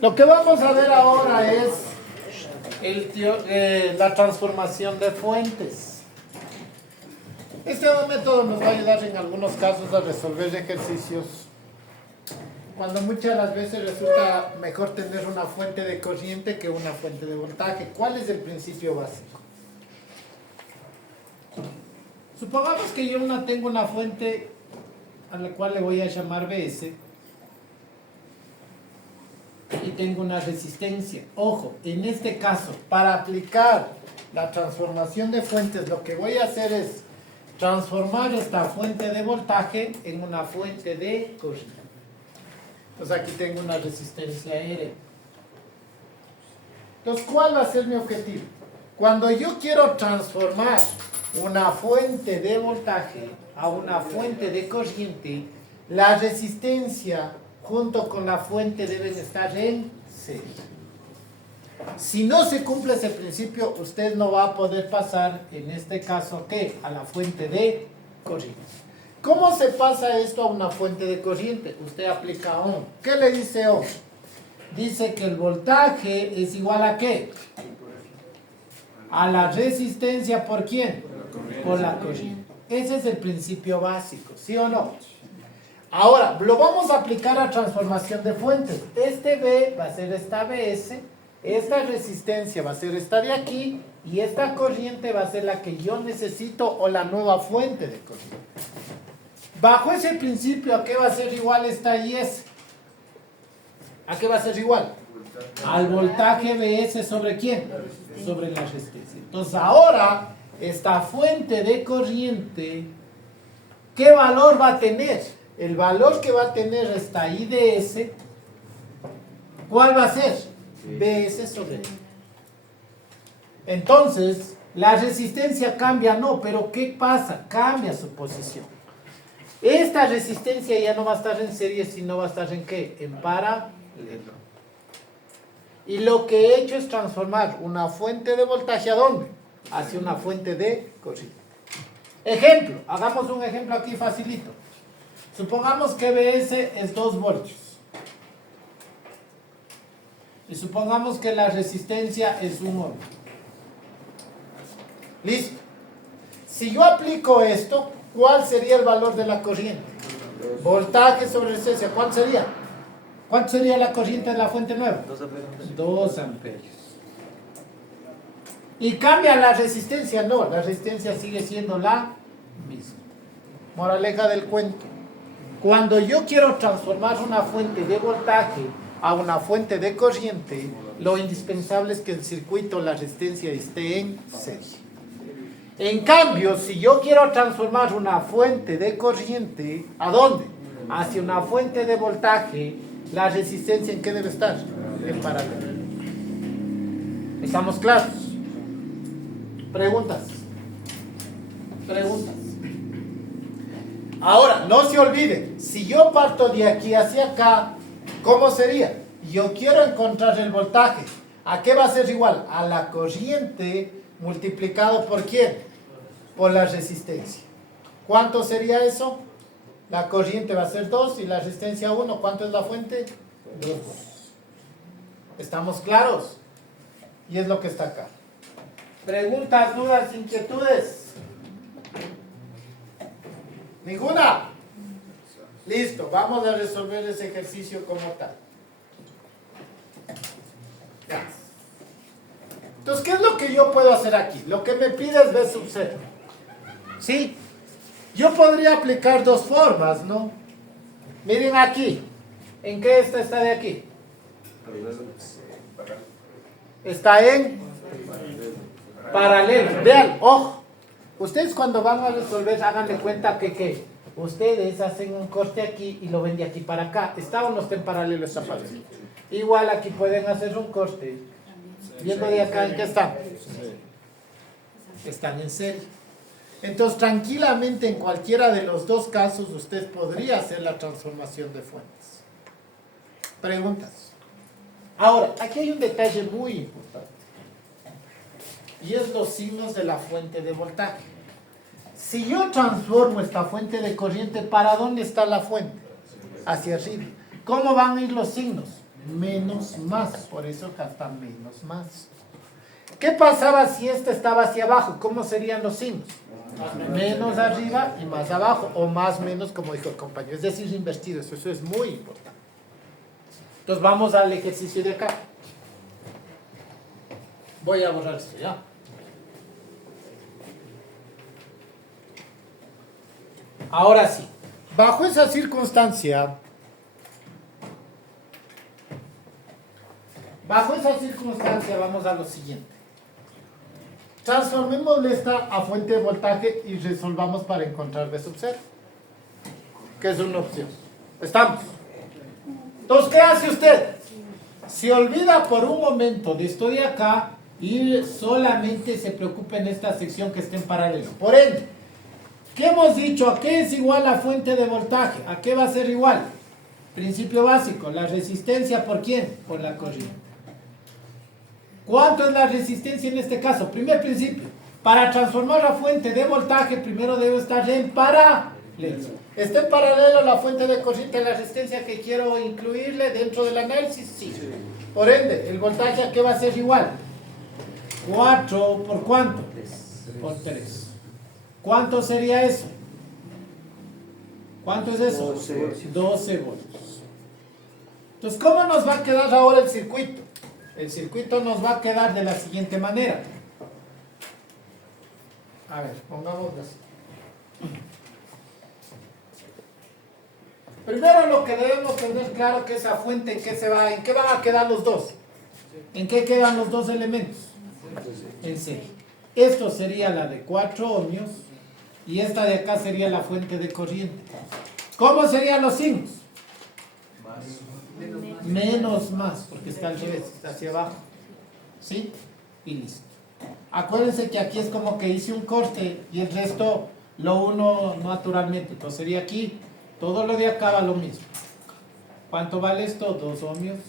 Lo que vamos a ver ahora es la transformación de fuentes. Este método nos va a ayudar en algunos casos a resolver ejercicios cuando muchas de las veces resulta mejor tener una fuente de corriente que una fuente de voltaje. ¿Cuál es el principio básico? Supongamos que yo tengo una fuente a la cual le voy a llamar BS y tengo una resistencia. Ojo, en este caso, para aplicar la transformación de fuentes, lo que voy a hacer es transformar esta fuente de voltaje en una fuente de corriente. Entonces aquí tengo una resistencia R. Entonces, ¿cuál va a ser mi objetivo? Cuando yo quiero transformar una fuente de voltaje a una fuente de corriente, la resistencia junto con la fuente deben estar en serie. Si no se cumple ese principio, usted no va a poder pasar, en este caso, ¿qué? A la fuente de corriente. ¿Cómo se pasa esto a una fuente de corriente? Usted aplica Ohm. ¿Qué le dice Ohm? Dice que el voltaje es igual a ¿qué? A la resistencia, ¿por quién? Por la corriente. Ese es el principio básico, ¿sí o no? Ahora, lo vamos a aplicar a transformación de fuentes. Este B va a ser esta BS, esta resistencia va a ser esta de aquí, y esta corriente va a ser la que yo necesito o la nueva fuente de corriente. Bajo ese principio, ¿a qué va a ser igual esta IS? ¿A qué va a ser igual? Al voltaje BS ¿sobre quién? Sobre la resistencia. Entonces ahora, esta fuente de corriente, ¿qué valor va a tener? El valor que va a tener esta IDS, ¿cuál va a ser? BS sobre I. Entonces, la resistencia cambia, no, pero ¿qué pasa? Cambia su posición. Esta resistencia ya no va a estar en serie, sino va a estar en ¿qué? En paralelo. Y lo que he hecho es transformar una fuente de voltaje, ¿a dónde? Hacia una fuente de corriente. Ejemplo, hagamos un ejemplo aquí facilito. Supongamos que BS es 2 voltios. Y supongamos que la resistencia es 1 ohm. ¿Listo? Si yo aplico esto, ¿cuál sería el valor de la corriente? Voltaje sobre resistencia, ¿cuál sería? ¿Cuánto sería la corriente de la fuente nueva? 2 amperios. ¿Y cambia la resistencia? No, la resistencia sigue siendo la misma. Moraleja del cuento. Cuando yo quiero transformar una fuente de voltaje a una fuente de corriente, lo indispensable es que el circuito, la resistencia esté en serie. En cambio, si yo quiero transformar una fuente de corriente, ¿a dónde? Hacia una fuente de voltaje, la resistencia ¿en qué debe estar? En paralelo. ¿Estamos claros? ¿Preguntas? ¿Preguntas? Ahora, no se olviden, si yo parto de aquí hacia acá, ¿cómo sería? Yo quiero encontrar el voltaje. ¿A qué va a ser igual? A la corriente multiplicado ¿por quién? Por la resistencia. ¿Cuánto sería eso? La corriente va a ser 2 y la resistencia 1. ¿Cuánto es la fuente? 2. ¿Estamos claros? Y es lo que está acá. ¿Preguntas, dudas, inquietudes? ¿Ninguna? Listo, vamos a resolver ese ejercicio como tal. Ya. Entonces, ¿qué es lo que yo puedo hacer aquí? Lo que me pide es B sub 0. ¿Sí? Yo podría aplicar dos formas, ¿no? Miren aquí. ¿En qué está de aquí? Está en paralelo. Vean, ojo. Ustedes cuando van a resolver, hagan de cuenta que ¿qué? Ustedes hacen un corte aquí y lo ven de aquí para acá. ¿Está o no está en paralelo esta parte? Igual aquí pueden hacer un corte. Viendo de acá, ¿en qué están? Están en serie. Entonces, tranquilamente, en cualquiera de los dos casos, usted podría hacer la transformación de fuentes. ¿Preguntas? Ahora, aquí hay un detalle muy importante. Y es los signos de la fuente de voltaje. Si yo transformo esta fuente de corriente, ¿para dónde está la fuente? Hacia arriba. ¿Cómo van a ir los signos? Menos más, por eso acá está menos más. ¿Qué pasaba si este estaba hacia abajo? ¿Cómo serían los signos? Menos arriba y más abajo, o más menos, como dijo el compañero, es decir, invertido. Eso es muy importante. Entonces vamos al ejercicio de acá. Voy a borrar esto ya. Ahora sí, bajo esa circunstancia, vamos a lo siguiente. Transformémosle esta a fuente de voltaje y resolvamos para encontrar V sub 0, que es una opción. ¿Estamos? Entonces, ¿qué hace usted? Se olvida por un momento de esto de acá y solamente se preocupa en esta sección que está en paralelo. Por ende, ¿qué hemos dicho? ¿A qué es igual la fuente de voltaje? ¿A qué va a ser igual? Principio básico, la resistencia ¿por quién? Por la corriente. ¿Cuánto es la resistencia en este caso? Primer principio, para transformar la fuente de voltaje primero debe estar en paralelo. ¿Está en paralelo la fuente de corriente a la resistencia que quiero incluirle dentro del análisis? Sí. Por ende, el voltaje ¿a qué va a ser igual? 4 ¿por cuánto? Por 3. ¿Cuánto sería eso? ¿Cuánto es eso? 12 voltios. Entonces, ¿cómo nos va a quedar ahora el circuito? El circuito nos va a quedar de la siguiente manera. A ver, pongámoslo así. Primero lo que debemos tener claro que esa fuente en qué van a quedar los dos. ¿En qué quedan los dos elementos? En serie. Esto sería la de 4 ohmios y esta de acá sería la fuente de corriente. ¿Cómo serían los signos? Menos más, porque está al revés, está hacia abajo. ¿Sí? Y listo. Acuérdense que aquí es como que hice un corte y el resto lo uno naturalmente. Entonces sería aquí, todo lo de acá va lo mismo. ¿Cuánto vale esto? 2 ohmios.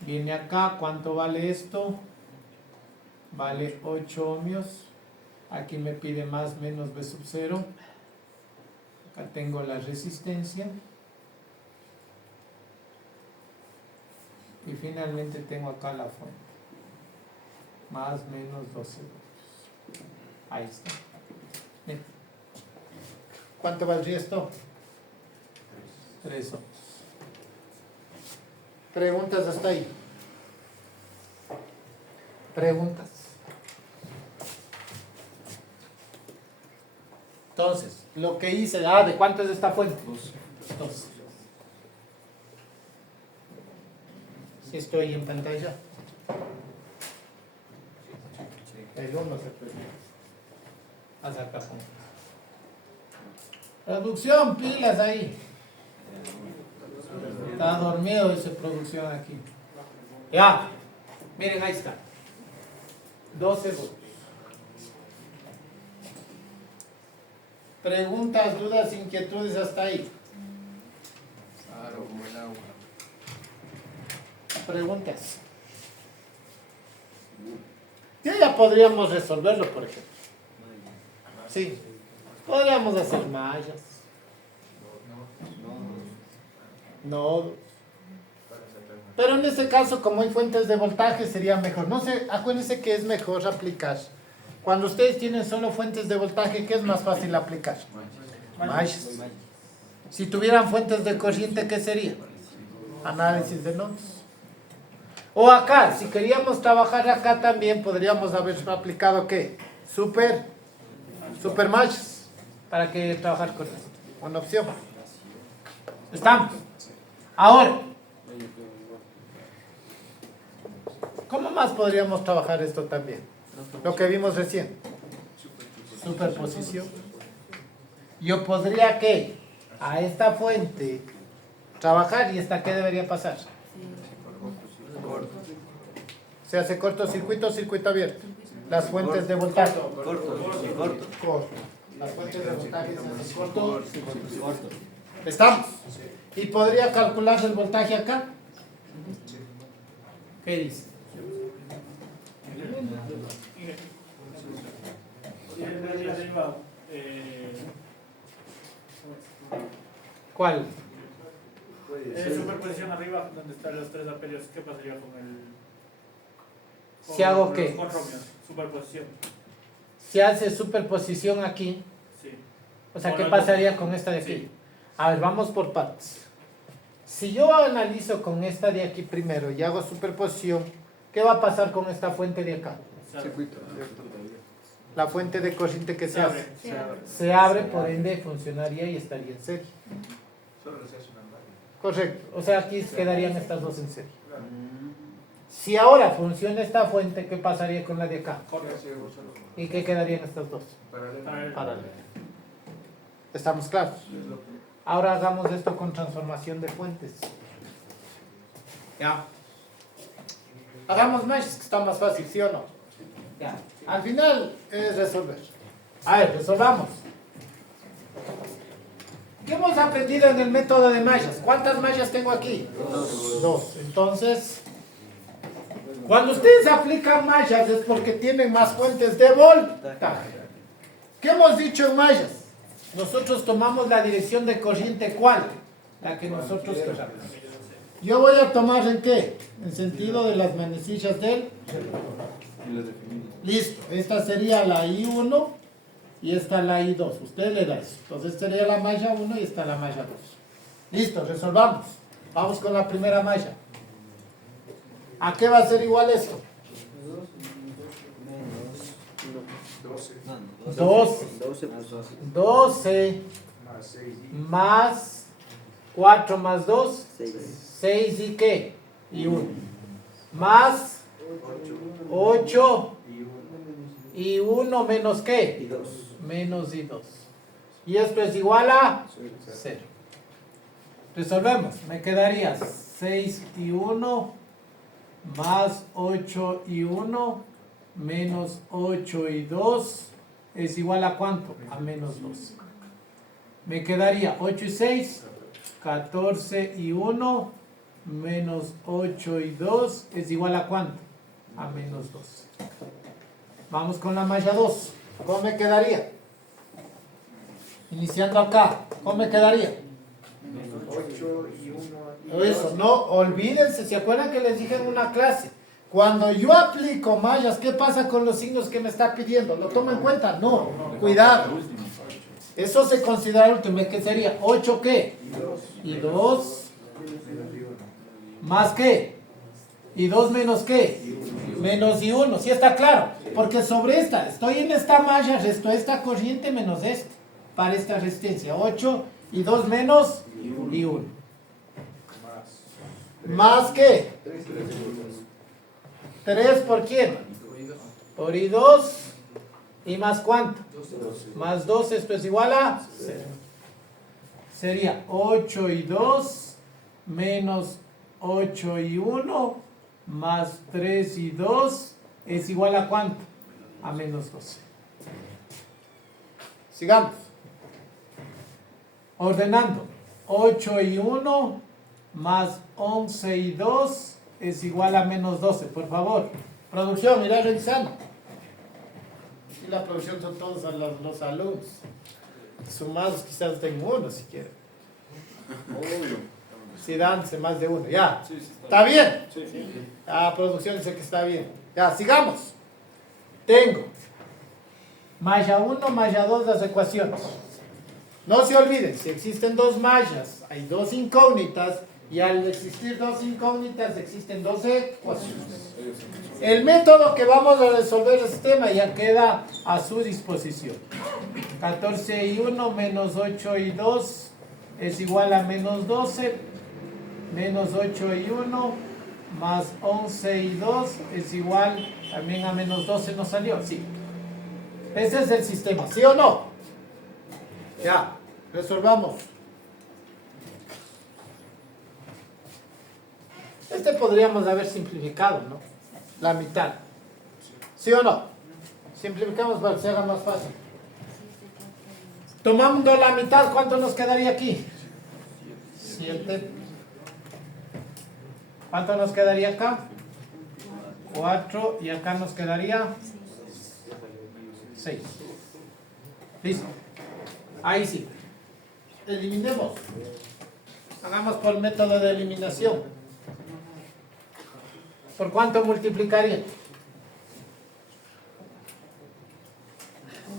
Viene acá, ¿cuánto vale esto? Vale 8 ohmios. Aquí me pide más menos V sub 0. Acá tengo la resistencia. Y finalmente tengo acá la fuente. Más menos 12 voltios. Ahí está. Bien. ¿Cuánto valdría esto? 3 ohmios. ¿Preguntas hasta ahí? ¿Preguntas? Entonces, lo que hice, ¿de cuánto es esta fuente? 2. Si estoy en pantalla. El 1 se puede. Haz acá. Producción, pilas ahí. Está dormido esa producción aquí. Ya. Miren, ahí está. 12 voltios. Preguntas, dudas, inquietudes hasta ahí. Claro, como el agua. Preguntas. Ya podríamos resolverlo, por ejemplo. Sí. Podríamos hacer mallas. Nodos. Pero en este caso, como hay fuentes de voltaje, sería mejor. No sé, acuérdense que es mejor aplicar. Cuando ustedes tienen solo fuentes de voltaje, ¿qué es más fácil aplicar? Mallas. Si tuvieran fuentes de corriente, ¿qué sería? Análisis de nodos. O acá, si queríamos trabajar acá también, podríamos haber aplicado ¿qué? Super mallas. ¿Para qué trabajar con esto? Una opción. ¿Estamos? Ahora, ¿cómo más podríamos trabajar esto también? Lo que vimos recién. Superposición. Yo podría ¿qué? A esta fuente trabajar y esta ¿qué debería pasar? Se hace cortocircuito o circuito abierto. Las fuentes de voltaje. Corto. Las fuentes de voltaje se hacen corto. ¿Estamos? ¿Y podría calcular el voltaje acá? ¿Qué dice? ¿Cuál? Superposición arriba, donde están los tres apelidos, ¿qué pasaría con el... Si hago qué? Con Romeo, superposición. Si hace superposición aquí, Sí. o sea, Con ¿qué la- pasaría con esta de aquí? Sí. A ver, vamos por partes. Si yo analizo con esta de aquí primero y hago superposición, ¿qué va a pasar con esta fuente de acá? Circuito. La fuente de corriente que se hace. Se abre. Se abre, por ende funcionaría y estaría en serie. Correcto. O sea, aquí quedarían estas dos en serie. Si ahora funciona esta fuente, ¿qué pasaría con la de acá? ¿Y qué quedarían estas dos? Paralelas. ¿Estamos claros? Ahora hagamos esto con transformación de fuentes. Ya. Hagamos más, que está más fácil, ¿sí o no? Ya. Al final es resolver. A ver, resolvamos. ¿Qué hemos aprendido en el método de mallas? ¿Cuántas mallas tengo aquí? Dos. Entonces, cuando ustedes aplican mallas es porque tienen más fuentes de voltaje. ¿Qué hemos dicho en mallas? Nosotros tomamos la dirección de corriente, ¿cuál? La que nosotros queramos. Yo voy a tomar ¿en qué? En sentido de las manecillas del... Listo. Esta sería la I1 y esta la I2. Usted le da eso. Entonces esta sería la malla 1 y esta la malla 2. Listo, resolvamos. Vamos con la primera malla. ¿A qué va a ser igual esto? 12 más 4 más 2, 6 y qué? Y 1. Más 8 y 1 menos qué? Menos y 2. Y esto es igual a 0. Resolvemos. Me quedaría 6 y 1 más 8 y 1 menos 8 y 2 es igual a ¿cuánto? A menos 2. Me quedaría 8 y 6, 14 y 1 menos 8 y 2 es igual a ¿cuánto? A menos 2. Vamos con la malla 2. ¿Cómo me quedaría? Iniciando acá, ¿cómo me quedaría? 8 y 1. Eso, no, olvídense, ¿se acuerdan que les dije en una clase? Cuando yo aplico mallas, ¿qué pasa con los signos que me está pidiendo? ¿Lo tomo en cuenta? No, cuidado. Eso se considera último, ¿qué sería? 8 ¿qué? Y 2 más ¿qué? Y 2 menos ¿qué? Menos y 1, ¿sí está claro? Porque sobre esta, estoy en esta malla, resto esta corriente menos esta, para esta resistencia. 8 y 2 menos y 1. ¿Más qué? 3 por quién? Por I2. ¿Y más cuánto? Más 2, esto es igual a 0. Sería 8 y 2 menos 8 y 1 más 3 y 2 es igual a ¿cuánto? A menos 12. Sigamos. Ordenando. 8 y 1 más 11 y 2 es igual a menos 12. Por favor. Producción, mira revisando. Y la producción son todos los alumnos. Sumados quizás tengo uno si quieren. Si danse más de uno. Ya. ¿Está bien? La producción dice que está bien. Ya, sigamos. Tengo malla 1, malla 2, las ecuaciones. No se olviden, si existen dos mallas, hay dos incógnitas, y al existir dos incógnitas existen dos ecuaciones. El método que vamos a resolver el sistema ya queda a su disposición. 14 y 1 menos 8 y 2 es igual a menos 12, menos 8 y 1 más 11 y 2 es igual también a menos 12. ¿No salió? Sí. Ese es el sistema, ¿sí o no? Ya, resolvamos. Este podríamos haber simplificado, ¿no? La mitad. ¿Sí o no? Simplificamos para que se haga más fácil. Tomando la mitad, ¿cuánto nos quedaría aquí? 7. ¿Cuánto nos quedaría acá? 4. Y acá nos quedaría 6. ¿Listo? Ahí sí. Eliminemos. Hagamos por método de eliminación. ¿Por cuánto multiplicaría?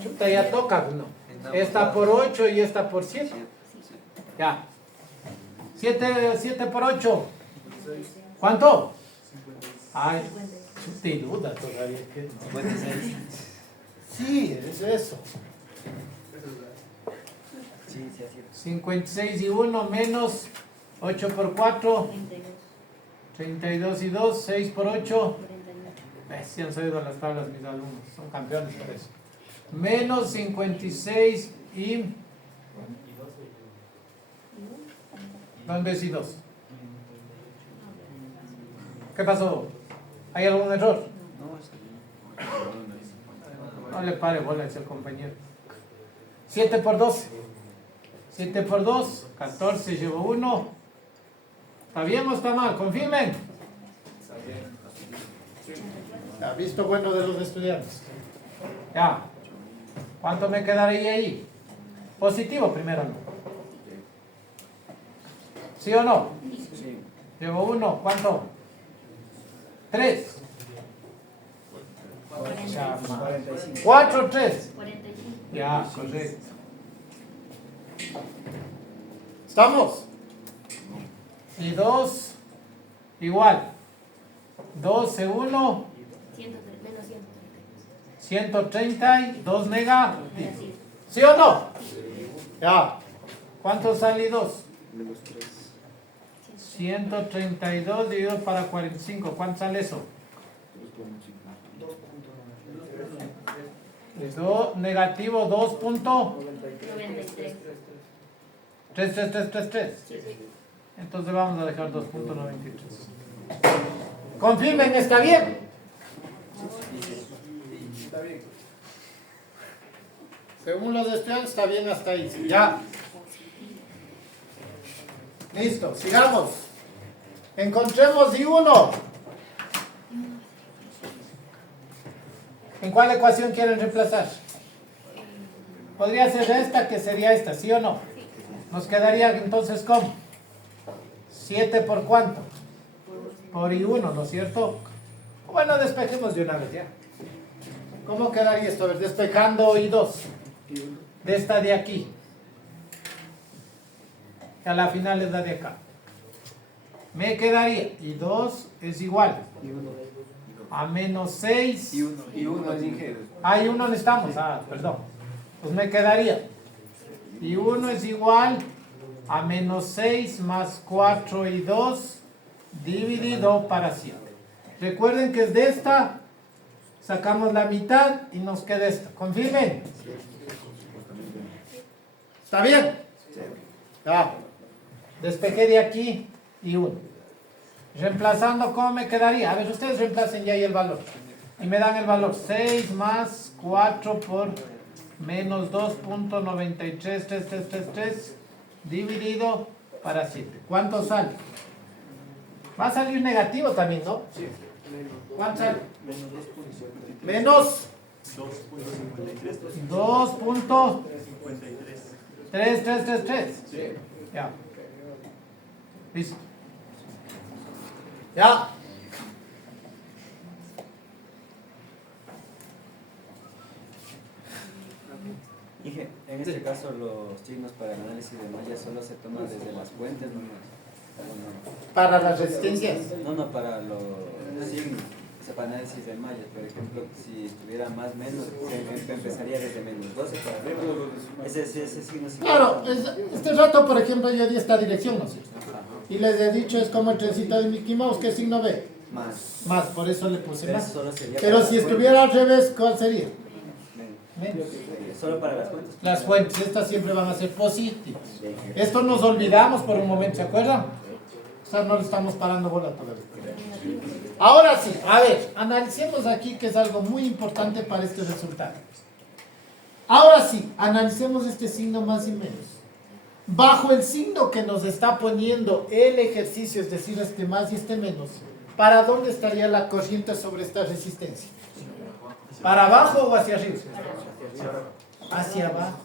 Chuta, ya toca, ¿no? Esta por 8 y esta por 7. Ya. 7 por 8. ¿Cuánto? Ay, chuta y duda todavía. 56. Sí, es eso. Sí, sí, así es. 56 y 1 menos 8 por 4. 32 y 2, 6 por 8. Si han sabido las tablas mis alumnos, son campeones por eso. Menos 56 y... ¿Dónde y 2? ¿Qué pasó? ¿Hay algún error? No, está bien. No le pare bola al compañero. 7 por 12. 7 por 2, 14 llevo 1. ¿Está bien o está mal? Confirmen. ¿Ha visto bueno de los estudiantes? Ya. ¿Cuánto me quedaría ahí? Positivo primero, ¿no? ¿Sí o no? Sí. Llevo 1. ¿Cuánto? 3. 45. 4, 3. 45. Ya, correcto. ¿Estamos? Y 2, igual. 12, 1, 132 negativos. ¿Sí o no? Ya. ¿Cuánto sale 2? Menos 3. 132 dividido para 45. ¿Cuánto sale eso? Negativo 93. 2.33333. Entonces vamos a dejar 2.93. Confirmen, ¿está bien? Está bien. Según los estudiantes está bien hasta ahí. Ya. Listo, sigamos. Encontremos I1. ¿En cuál ecuación quieren reemplazar? Podría ser esta, que sería esta, ¿sí o no? Nos quedaría entonces ¿cómo? 7 por cuánto? Por I1, ¿no es cierto? Bueno, despejemos de una vez ya. ¿Cómo quedaría esto? A ver, despejando I2. De esta de aquí. A la final es la de acá. Me quedaría I2 es igual a menos 6. Y uno dije. Ah, y 1 necesitamos. Ah, perdón. Pues me quedaría. Y 1 es igual a menos 6 más 4 y 2 dividido para 7. Recuerden que es de esta. Sacamos la mitad y nos queda esta. Confirmen. ¿Está bien? Ya. Despejé de aquí y 1. Reemplazando, ¿cómo me quedaría? A ver, ustedes reemplacen ya ahí el valor. Y me dan el valor 6 más 4 por menos 2.933333 dividido para 7. ¿Cuánto sale? Va a salir negativo también, ¿no? Sí. ¿Cuánto sale? Menos 2.3333. Ya. Listo. Ya. Dije, en este caso los signos para el análisis de malla solo se toman desde las fuentes, no. Para las resistencias. No, para los signos. O sea, para análisis de mallas, por ejemplo, si estuviera más menos, se empezaría desde menos 12 para arriba. Ese signo sí. Claro, este rato, por ejemplo, yo di esta dirección, ¿no es cierto? Y les he dicho, es como el trencito de Mickey Mouse, ¿qué signo ve? Más. Más, por eso le puse Pero más. solo sería Pero para si las estuviera al revés, ¿cuál sería? fuentes. Menos. Solo para las fuentes. Las fuentes, estas siempre van a ser positivas. Esto nos olvidamos por un momento, ¿se acuerdan? O sea, no le estamos parando bola todavía. Ahora sí, a ver, analicemos aquí que es algo muy importante para este resultado. Ahora sí, analicemos este signo más y menos. Bajo el signo que nos está poniendo el ejercicio, es decir, este más y este menos, ¿para dónde estaría la corriente sobre esta resistencia? ¿Para abajo o hacia arriba? Hacia abajo.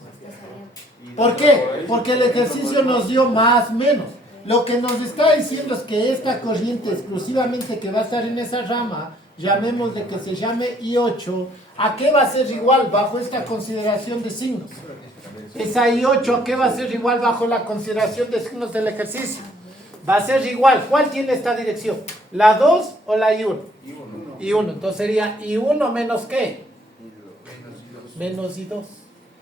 ¿Por qué? Porque el ejercicio nos dio más menos. Lo que nos está diciendo es que esta corriente exclusivamente que va a estar en esa rama, llamémosle que se llame I8, ¿a qué va a ser igual bajo esta consideración de signos? Esa I8, ¿a qué va a ser igual bajo la consideración de signos del ejercicio? Va a ser igual. ¿Cuál tiene esta dirección? ¿La 2 o la I1? I1. Entonces sería I1 menos ¿qué? Menos I2.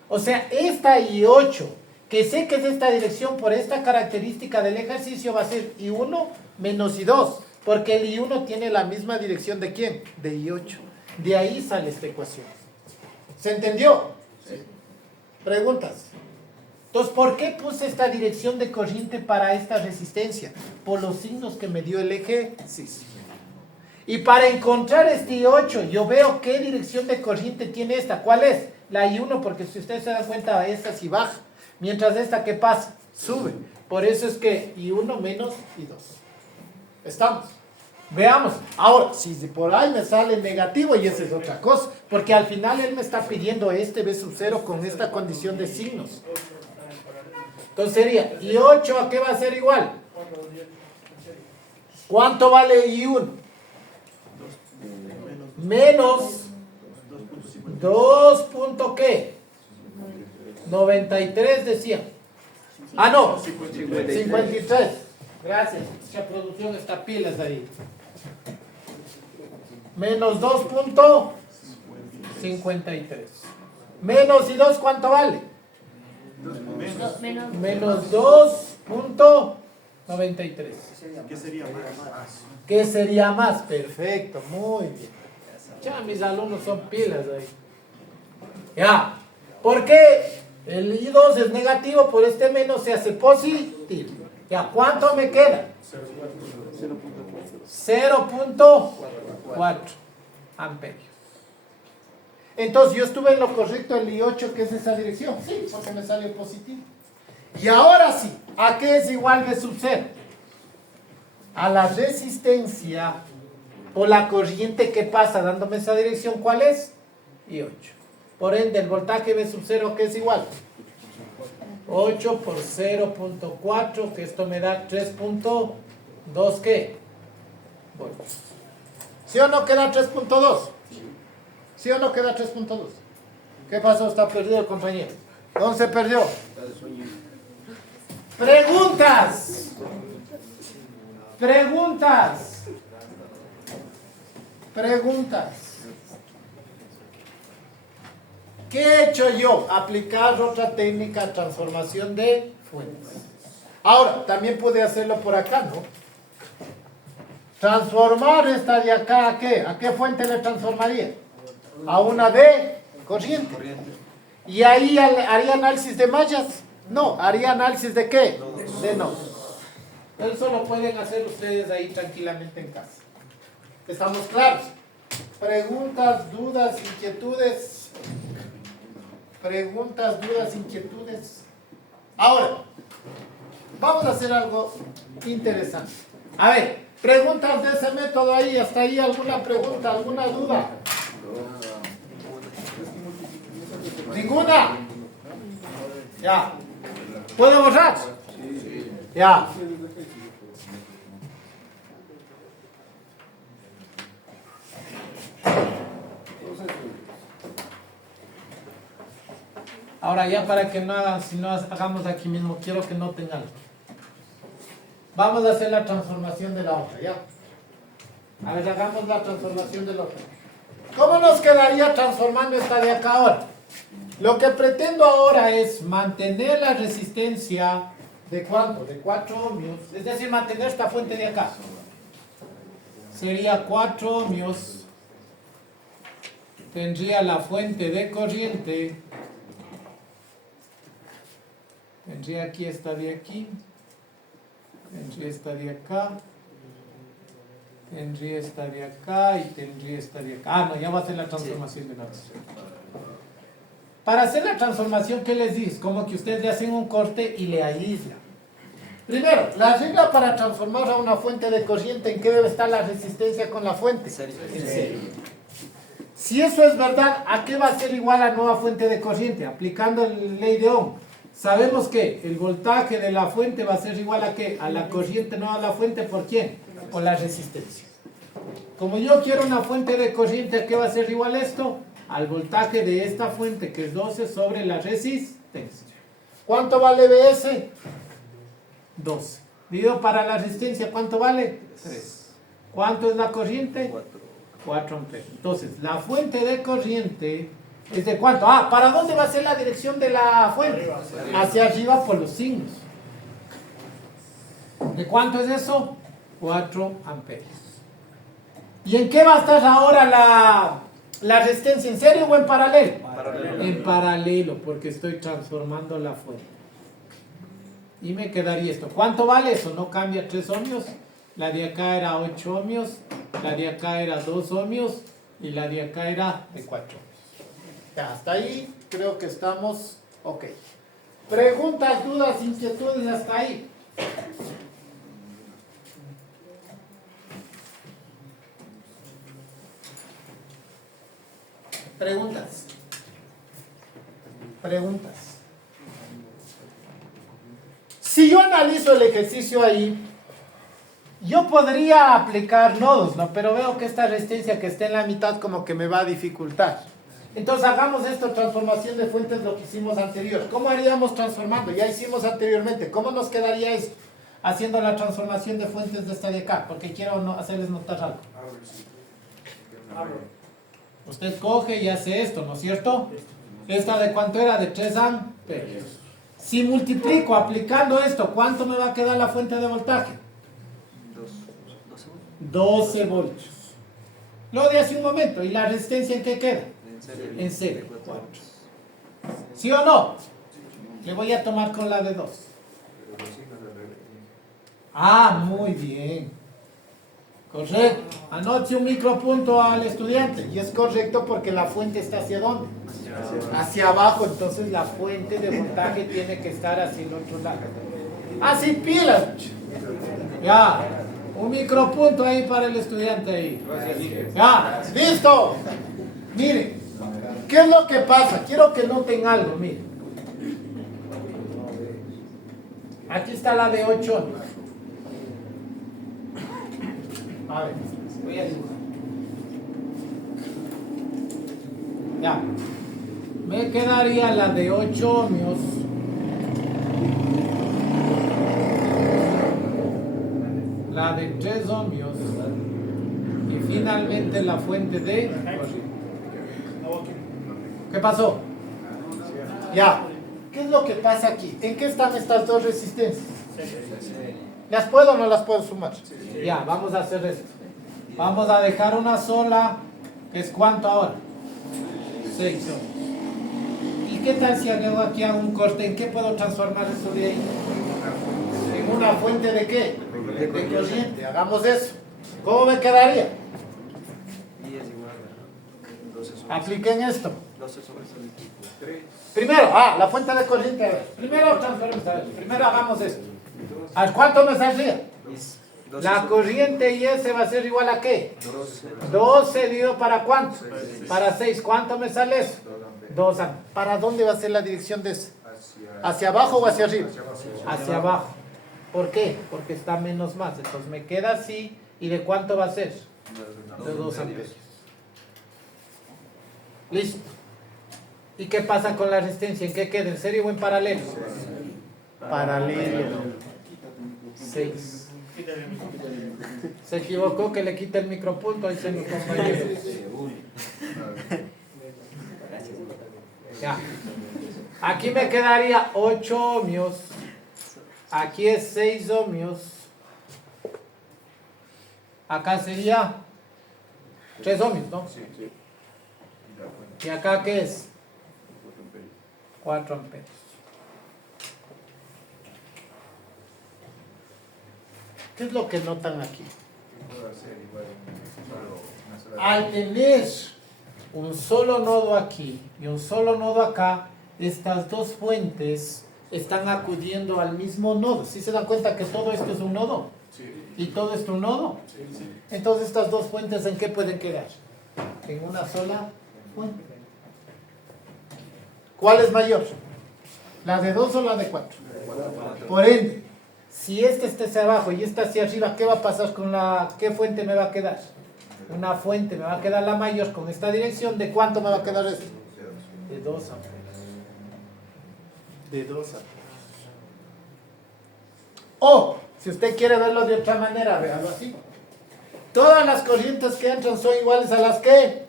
O sea, esta I8, que sé que es esta dirección por esta característica del ejercicio, va a ser I1 menos I2. Porque el I1 tiene la misma dirección de ¿quién? De I8. De ahí sale esta ecuación. ¿Se entendió? Sí. ¿Preguntas? Entonces, ¿por qué puse esta dirección de corriente para esta resistencia? Por los signos que me dio el ejercicio. Y para encontrar este I8, yo veo qué dirección de corriente tiene esta. ¿Cuál es? La I1, porque si ustedes se dan cuenta, esta sí baja. Mientras esta, ¿qué pasa? Sube. Por eso es que I1 menos I2. ¿Estamos? Veamos. Ahora, si por ahí me sale negativo, y esa es otra cosa, porque al final él me está pidiendo este B sub 0 con esta condición de signos. Entonces sería, I8, ¿a qué va a ser igual? ¿Cuánto vale I1? Menos 2. ¿Qué? 93 decía. Ah, no. 53. Gracias. Esa producción está pilas ahí. Menos 2.53. Menos y 2, ¿cuánto vale? Menos 2.93. ¿Qué sería más? ¿Qué sería más? Perfecto, muy bien. Ya, mis alumnos son pilas ahí. Ya. ¿Por qué? El I2 es negativo, por este menos se hace positivo. Ya, ¿cuánto me queda? 0.4 amperios. Entonces, yo estuve en lo correcto el I8, que es esa dirección. Sí, porque me salió positivo. Y ahora sí, ¿a qué es igual B sub 0? A la resistencia o la corriente que pasa dándome esa dirección. ¿Cuál es? I8. Por ende, el voltaje B sub 0, ¿qué es igual? 8 por 0.4, que esto me da 3.2, ¿qué? Voltios. ¿Sí o no queda 3.2? ¿Sí o no queda 3.2? ¿Qué pasó? Está perdido el compañero. ¿Dónde se perdió? Preguntas. Preguntas. Preguntas. ¿Qué he hecho yo? Aplicar otra técnica de transformación de fuentes. Ahora, también pude hacerlo por acá, ¿no? Transformar esta de acá ¿a qué? ¿A qué fuente le transformaría? A una de corriente. ¿Y ahí haría análisis de mallas? No, haría análisis de ¿qué? De nodos. Eso lo pueden hacer ustedes ahí tranquilamente en casa. ¿Estamos claros? Preguntas, dudas, inquietudes. Preguntas, dudas, inquietudes. Ahora, vamos a hacer algo interesante. A ver, preguntas de ese método ahí, hasta ahí, alguna pregunta, alguna duda. ¿Ninguna? Ya. ¿Puedo borrar? Ya. Ahora ya para que no hagan, si no hagamos aquí mismo, quiero que noten algo. Vamos a hacer la transformación de la otra, ¿ya? A ver, hagamos la transformación de la otra. ¿Cómo nos quedaría transformando esta de acá ahora? Lo que pretendo ahora es mantener la resistencia de ¿cuánto? De 4 ohmios, es decir, mantener esta fuente de acá. Sería 4 ohmios. Tendría la fuente de corriente. Tendría aquí esta de aquí. Tendría esta de acá. Tendría esta de acá y tendría esta de acá. Ah, no, ya va a hacer la transformación de la otra. Para hacer la transformación, ¿qué les dice? Como que ustedes le hacen un corte y le aíslan. Primero, la regla para transformar a una fuente de corriente, ¿en qué debe estar la resistencia con la fuente? En serio. Si eso es verdad, ¿a qué va a ser igual la nueva fuente de corriente? Aplicando la ley de Ohm. sabemos que el voltaje de la fuente va a ser igual a ¿qué? A la corriente, no a la fuente, ¿por quién? Por la resistencia. Como yo quiero una fuente de corriente, ¿a qué va a ser igual esto? Al voltaje de esta fuente, que es 12 sobre la resistencia. ¿Cuánto vale BS? 12. Dividido para la resistencia, ¿cuánto vale? 3. ¿Cuánto es la corriente? 4 amperes. Entonces, la fuente de corriente es de ¿cuánto? Ah, ¿para dónde va a ser la dirección de la fuente? Hacia arriba por los signos. ¿De cuánto es eso? 4 amperes. ¿Y en qué va a estar ahora la resistencia? ¿En serio o en paralelo? En paralelo, porque estoy transformando la fuente. Y me quedaría esto. ¿Cuánto vale eso? No cambia, 3 ohmios. La de acá era 8 ohmios. La de acá era 2 ohmios. Y la de acá era de 4 ohmios. Ya, hasta ahí creo que estamos ok. Preguntas, dudas, inquietudes hasta ahí. Preguntas. Si yo analizo el ejercicio ahí, yo podría aplicar nodos, ¿no? Pero veo que esta resistencia que está en la mitad como que me va a dificultar. Entonces hagamos esto, transformación de fuentes, lo que hicimos anterior. ¿Cómo haríamos transformando? Ya hicimos anteriormente. ¿Cómo nos quedaría esto? Haciendo la transformación de fuentes de esta de acá, porque quiero hacerles notar algo. Usted coge y hace esto, ¿no es cierto? ¿Esta de cuánto era? De 3 amperes. Si multiplico aplicando esto, ¿cuánto me va a quedar la fuente de voltaje? 12 voltios. Lo de hace un momento. ¿Y la resistencia en qué queda? En 0. 4. ¿Sí o no? Le voy a tomar con la de 2. Ah, muy bien. Correcto. Anote un micropunto al estudiante. Y es correcto porque la fuente está ¿hacia dónde? Hacia abajo. Entonces la fuente de voltaje tiene que estar hacia el otro lado. Así pilas. Ya. Un micropunto ahí para el estudiante ahí. Ya. Listo. Miren. ¿Qué es lo que pasa? Quiero que noten algo. Miren. Aquí está la de 8. A ver, voy a dibujar. Ya. Me quedaría la de 8 ohmios. La de 3 ohmios. Y finalmente la fuente de... ¿Qué pasó? Ya. ¿Qué es lo que pasa aquí? ¿En qué están estas dos resistencias? ¿Las puedo o no las puedo sumar? Ya, vamos a hacer esto. Vamos a dejar una sola, que es ¿cuánto ahora? 6 ohmios. ¿Y qué tal si hago aquí un corte? ¿En qué puedo transformar eso de ahí? ¿En una fuente de qué? De corriente. Hagamos eso. ¿Cómo me quedaría? Apliquen esto. Primero, la fuente de corriente. Primero transformemos. Primero hagamos esto. ¿A cuánto me saldría? La corriente y ese va a ser igual a ¿qué? 12 dividido para ¿cuánto? Para 6. ¿Cuánto me sale eso? 2 amperes. ¿Para dónde va a ser la dirección de eso? ¿Hacia abajo o hacia arriba? Hacia abajo. ¿Por qué? Porque está menos más. Entonces me queda así. ¿Y de cuánto va a ser? De 2 amperes. Listo. ¿Y qué pasa con la resistencia? ¿En qué queda? ¿En serio o en paralelo? Paralelo. 6. Se equivocó que le quita el micropunto, ahí se me compañero. Ya. Aquí me quedaría 8 ohmios. Aquí es 6 ohmios. Acá sería 3 ohmios, ¿no? ¿Y acá qué es? 4 amperes. ¿Qué es lo que notan aquí? Al tener un solo nodo aquí y un solo nodo acá, estas dos fuentes están acudiendo al mismo nodo. ¿Sí se dan cuenta que todo esto es un nodo? ¿Y todo esto es un nodo? Entonces estas dos fuentes ¿en qué pueden quedar? En una sola fuente. ¿Cuál es mayor? ¿La de 2 o la de 4? Por ende, si este está hacia abajo y esta hacia arriba, ¿qué va a pasar con la... ¿Qué fuente me va a quedar? Una fuente me va a quedar la mayor con esta dirección. ¿De cuánto me va a quedar esto? De 2 amperes. De 2 amperes. O, si usted quiere verlo de otra manera, véalo así. Todas las corrientes que entran son iguales a las que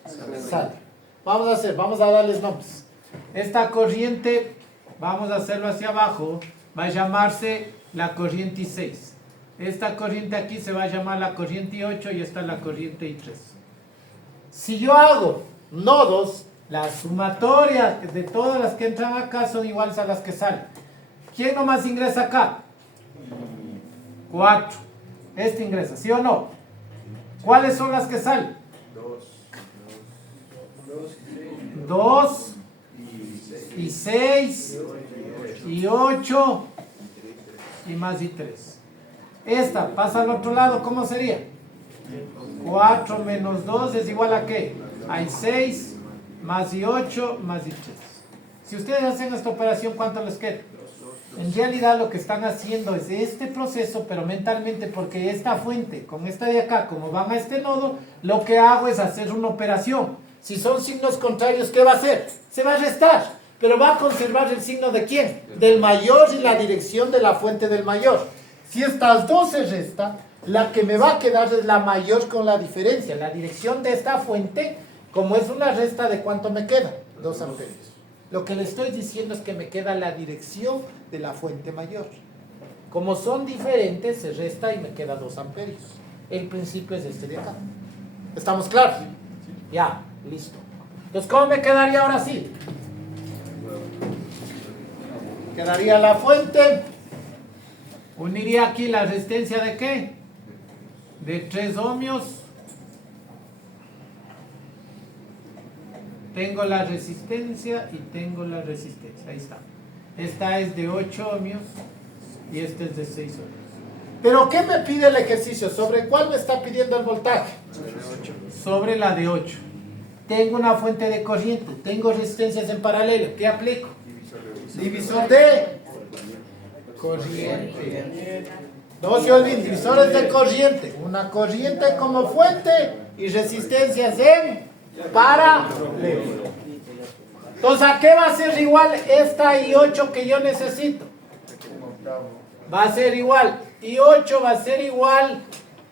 salen. Vamos a darles nombres. Esta corriente, vamos a hacerlo hacia abajo, va a llamarse la corriente 6. Esta corriente aquí se va a llamar la corriente 8 y esta la corriente 3. Si yo hago nodos, la sumatoria de todas las que entran acá son iguales a las que salen. ¿Quién nomás ingresa acá? 4. Este ingresa, ¿sí o no? ¿Cuáles son las que salen? 2 y 6 y 8 y más y 3. Esta pasa al otro lado, ¿cómo sería? 4 menos 2 es igual a ¿qué? Hay 6 más y 8 más y 3. Si ustedes hacen esta operación, ¿cuánto les queda? En realidad lo que están haciendo es este proceso, pero mentalmente, porque esta fuente con esta de acá, como van a este nodo, lo que hago es hacer una operación. Si son signos contrarios, ¿qué va a hacer? Se va a restar, pero va a conservar el signo ¿de quién? Del mayor y la dirección de la fuente del mayor. Si estas dos se restan, la que me va a quedar es la mayor con la diferencia. La dirección de esta fuente, como es una resta, ¿de cuánto me queda? 2 amperios. Lo que le estoy diciendo es que me queda la dirección de la fuente mayor. Como son diferentes, se resta y me queda 2 amperios. El principio es este de acá. ¿Estamos claros? Ya, listo. Entonces, ¿cómo me quedaría ahora sí? Quedaría la fuente. Uniría aquí la resistencia ¿de qué? De 3 ohmios. Tengo la resistencia y tengo la resistencia. Ahí está. Esta es de 8 ohmios y esta es de 6 ohmios. ¿Pero qué me pide el ejercicio? ¿Sobre cuál me está pidiendo el voltaje? Sobre la de 8. Tengo una fuente de corriente. Tengo resistencias en paralelo. ¿Qué aplico? Divisor de corriente. No se olviden, divisores de corriente. Una corriente como fuente y resistencias en paralelo. Entonces, ¿a qué va a ser igual esta I8 que yo necesito? Va a ser igual. I8 va a ser igual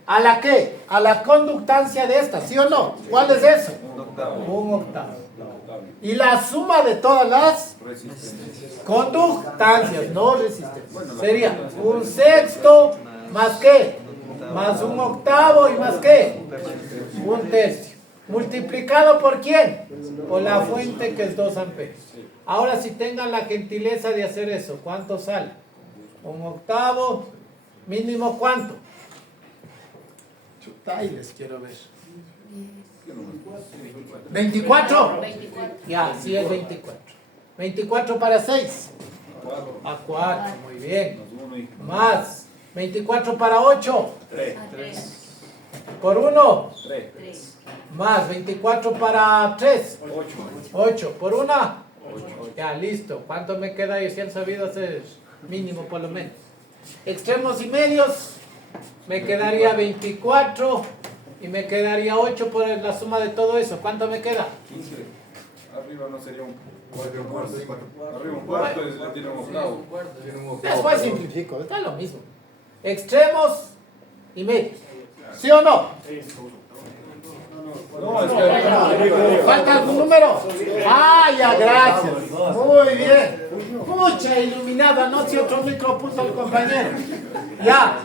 ¿a la qué? A la conductancia de esta, ¿sí o no? ¿Cuál es eso? Un octavo. Y la suma de todas las conductancias, no resistencias, sería un sexto más qué, más un octavo y más qué, un tercio. ¿Multiplicado por quién? Por la fuente que es 2 amperios. Ahora si tengan la gentileza de hacer eso, ¿cuánto sale? Un octavo, mínimo ¿cuánto? Ahí les quiero ver. 24. Ya, sí es 24. 24 para 6. A 4, muy bien. Más. 24 para 8. 3. Por 1. Más. 24 para 3. 8. Por 1. Ya, listo. ¿Cuánto me queda? Y si han sabido hacer mínimo por lo menos. Extremos y medios. Me quedaría 24 y me quedaría 8 por la suma de todo eso. ¿Cuánto me queda? 15. Arriba no sería un cuarto. Arriba un cuarto tiene un octavo. Después simplifico, está lo mismo. Extremos y medios. ¿Sí o no? No, es que arriba. ¿Falta algún número? Ah, ya, gracias. Muy bien. Mucha iluminada, no si otro micro puso el compañero. Ya.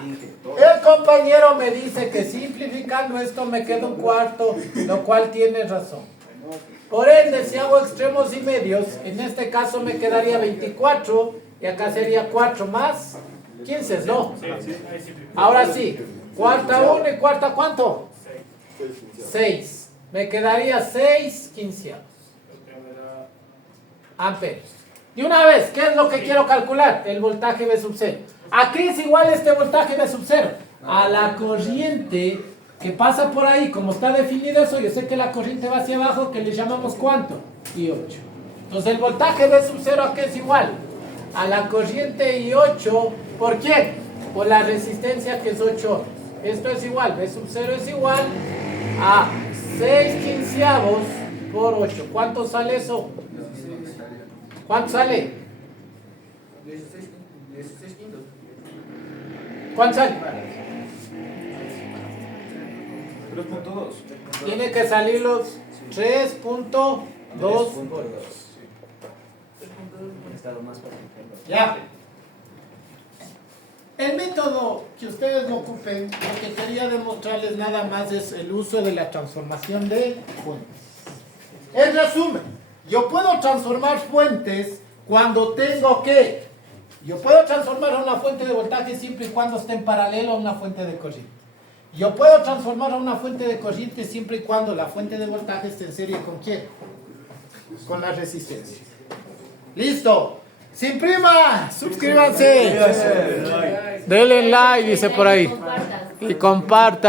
El compañero me dice que simplificando esto me queda un cuarto, lo cual tiene razón. Por ende, si hago extremos y medios, en este caso me quedaría 24 y acá sería 4 más 15, ¿no? Ahora sí, cuarta 1 y cuarta ¿cuánto? 6. Me quedaría 6 quinceavos amperes. De una vez, ¿qué es lo que quiero calcular? El voltaje V sub 0. Aquí es igual este voltaje V sub 0 a la corriente que pasa por ahí. Como está definido eso, yo sé que la corriente va hacia abajo, que le llamamos ¿cuánto? I8. Entonces el voltaje V sub 0 aquí es igual a la corriente y 8, ¿por quién? Por la resistencia que es 8. Esto es igual, B sub 0 es igual a 6 quinceavos por 8. ¿Cuánto sale eso? ¿Cuánto sale? 16 quintos. ¿Cuánto sale? 3.2. Tiene que salir los 3.2 voltios. Estado más fácil. Ya. El método que ustedes lo ocupen, lo que quería demostrarles nada más es el uso de la transformación de fuentes. En resumen, yo puedo transformar fuentes cuando tengo que. Yo puedo transformar a una fuente de voltaje siempre y cuando esté en paralelo a una fuente de corriente. Yo puedo transformar a una fuente de corriente siempre y cuando la fuente de voltaje esté en serie con quién? Con la resistencia. ¡Listo! ¡Sin prima! ¡Suscríbanse! Denle like, dice por ahí. Y compartan.